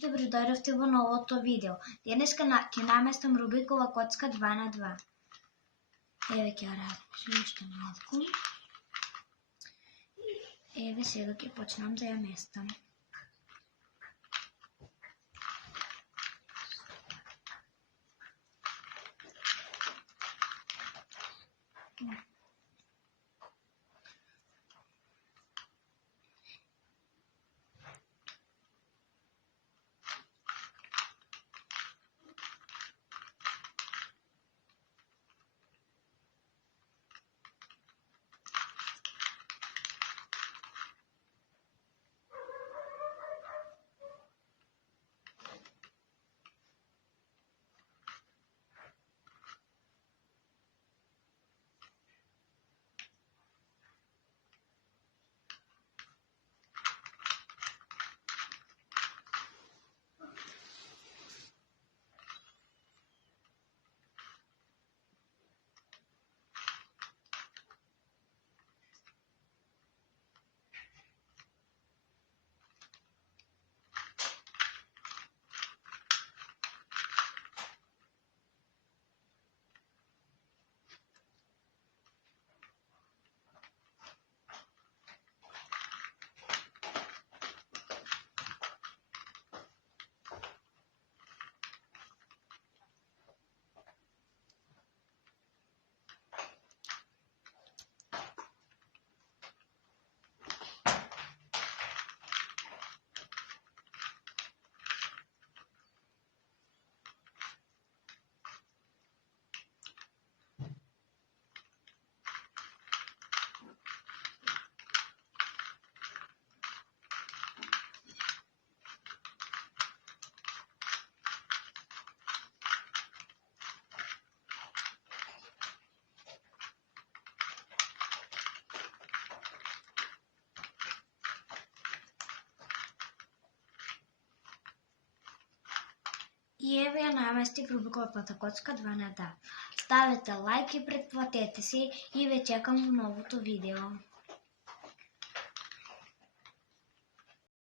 Добре дојдовте во новото видео. Денеска ќе наместам Рубикова коцка 2 на 2. Еве ќе ја размешам уште малку. Еве сега ќе почнам да ја местам. И еве ја наместив Рубиковата коцка 2 на 2. Ставете лайк и претплатете се и ве чекам во новото видео.